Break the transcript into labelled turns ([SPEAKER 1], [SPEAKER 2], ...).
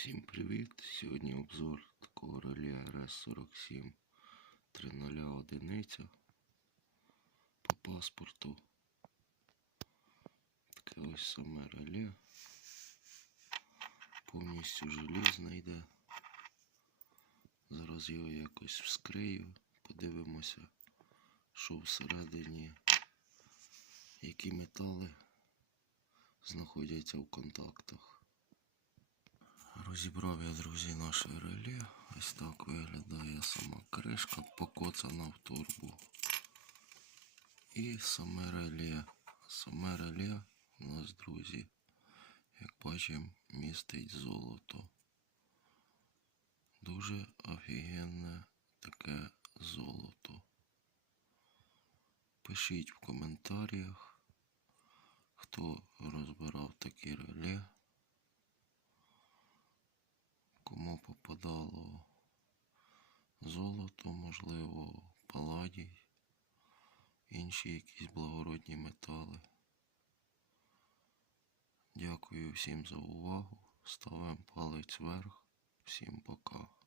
[SPEAKER 1] Всім привіт! Сьогодні обзор такого реле РС-47 30 одиниця по паспорту. Таке ось саме реле. Повністю желізне йде. Зараз його якось вскрию, подивимося, що всередині, які метали знаходяться в контактах. Розібрав я, друзі, наше реле. Ось так виглядає сама кришка, покоцана в турбу. І саме реле. Саме реле у нас, друзі, як бачимо, містить золото. Дуже офігенне таке золото. Пишіть в коментарях, хто розбирав такі реле. Кому попадало золото, можливо, паладій, інші якісь благородні метали. Дякую всім за увагу. Ставимо палець вверх. Всім пока.